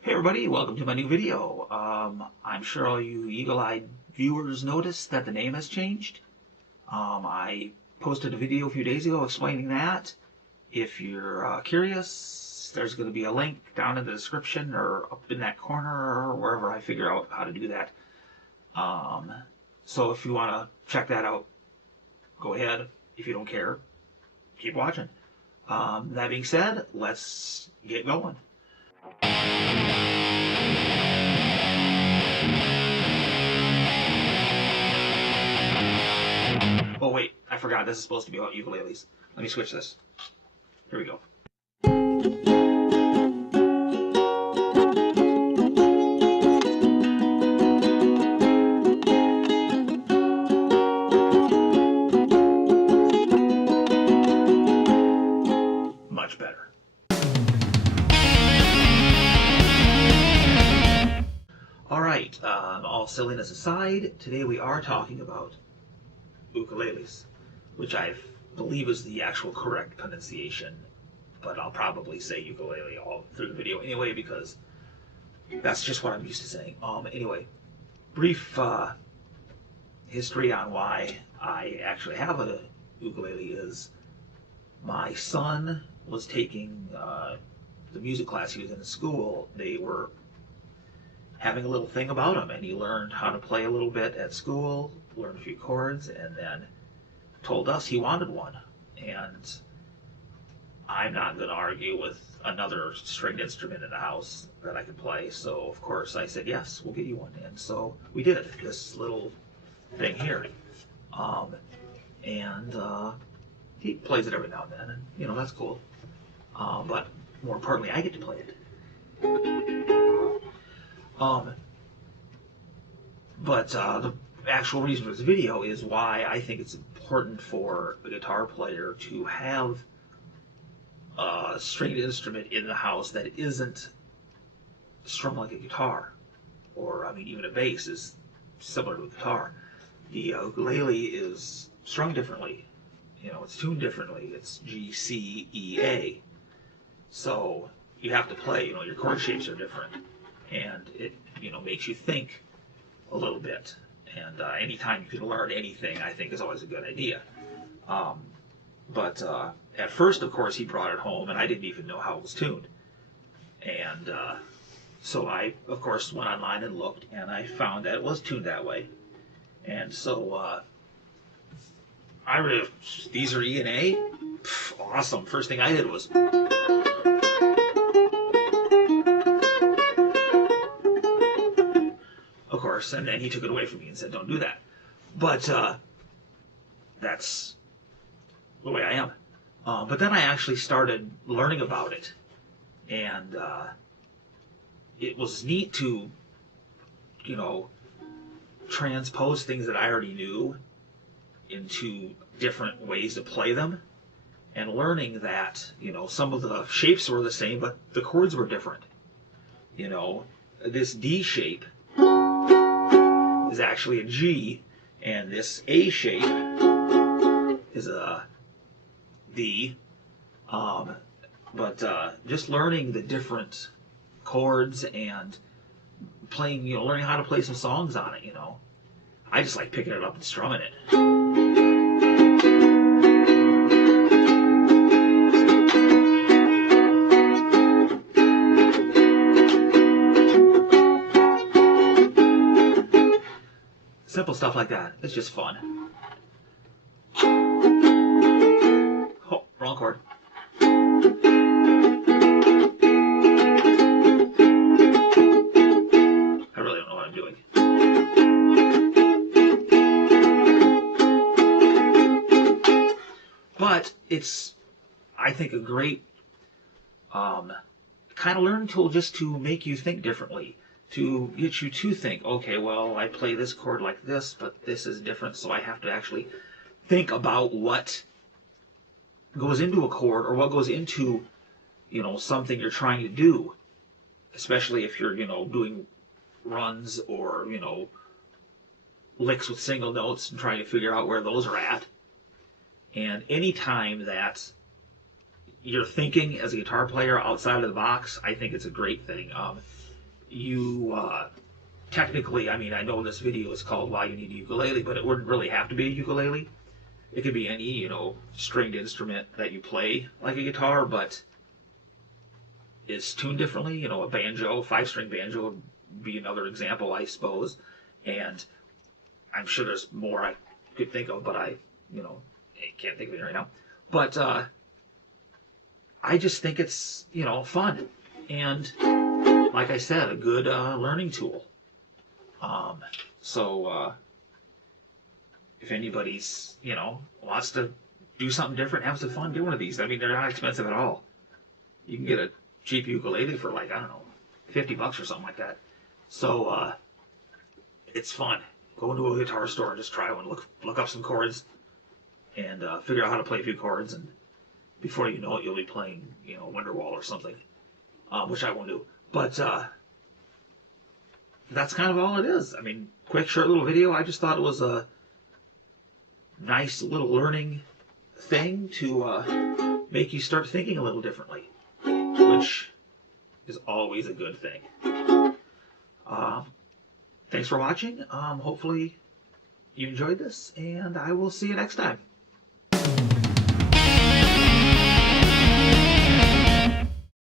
Hey everybody, welcome to my new video. I'm sure all you eagle-eyed viewers noticed that the name has changed. I posted a video a few days ago explaining that. If you're curious, there's going to be a link down in the description or up in that corner or wherever I figure out how to do that. So if you want to check that out, go ahead. If you don't care, keep watching. That being said, let's get going. Oh wait, I forgot. This is supposed to be about ukuleles. Let me switch this. Here we go. Much better. Alright, all silliness aside, today we are talking about ukuleles, which I believe is the actual correct pronunciation, but I'll probably say ukulele all through the video anyway because that's just what I'm used to saying. Anyway, brief history on why I actually have a ukulele is my son was taking the music class he was in school. They were having a little thing about him, and he learned how to play a little bit at school, learned a few chords, and then told us he wanted one. And I'm not going to argue with another stringed instrument in the house that I could play, so of course I said, yes, we'll get you one. And so we did, this little thing here. And he plays it every now and then, and that's cool. But more importantly, I get to play it. But the actual reason for this video is why I think it's important for a guitar player to have a stringed instrument in the house that isn't strung like a guitar. Or, I mean, even a bass is similar to a guitar. The ukulele is strung differently. It's tuned differently. It's G, C, E, A. So you have to play, your chord shapes are different. And it, makes you think a little bit. And anytime you can learn anything, I think is always a good idea. But at first, of course, he brought it home, and I didn't even know how it was tuned. And so I, of course, went online and looked, and I found that it was tuned that way. And so these are E and A? Pff, awesome. First thing I did was... Of course, and then he took it away from me and said, don't do that. But that's the way I am. But then I actually started learning about it. And it was neat to, transpose things that I already knew into different ways to play them. And learning that, some of the shapes were the same, but the chords were different. This D shape is actually a G, and this A shape is a D. But just learning the different chords and playing, learning how to play some songs on it, I just like picking it up and strumming it. Simple stuff like that. It's just fun. Oh, wrong chord. I really don't know what I'm doing. But it's, I think, a great kind of learning tool just to make you think differently. To get you to think, okay, well, I play this chord like this, but this is different, so I have to actually think about what goes into a chord or what goes into, something you're trying to do, especially if you're, doing runs or, licks with single notes and trying to figure out where those are at. And any time that you're thinking as a guitar player outside of the box, I think it's a great thing. you technically, I mean, I know this video is called Why You Need a Ukulele, but it wouldn't really have to be a ukulele. It could be any, stringed instrument that you play like a guitar, but is tuned differently. A banjo, 5-string banjo would be another example, I suppose. And I'm sure there's more I could think of, but I can't think of it right now. But I just think it's, fun. And like I said, a good learning tool. So if anybody's, wants to do something different, have some fun, do one of these. I mean, they're not expensive at all. You can get a cheap ukulele for like, I don't know, $50 or something like that. So it's fun. Go into a guitar store and just try one. Look up some chords and figure out how to play a few chords. And before you know it, you'll be playing, Wonderwall or something, which I won't do. But that's kind of all it is. I mean, quick, short little video. I just thought it was a nice little learning thing to make you start thinking a little differently, which is always a good thing. Thanks for watching. Hopefully you enjoyed this, and I will see you next time.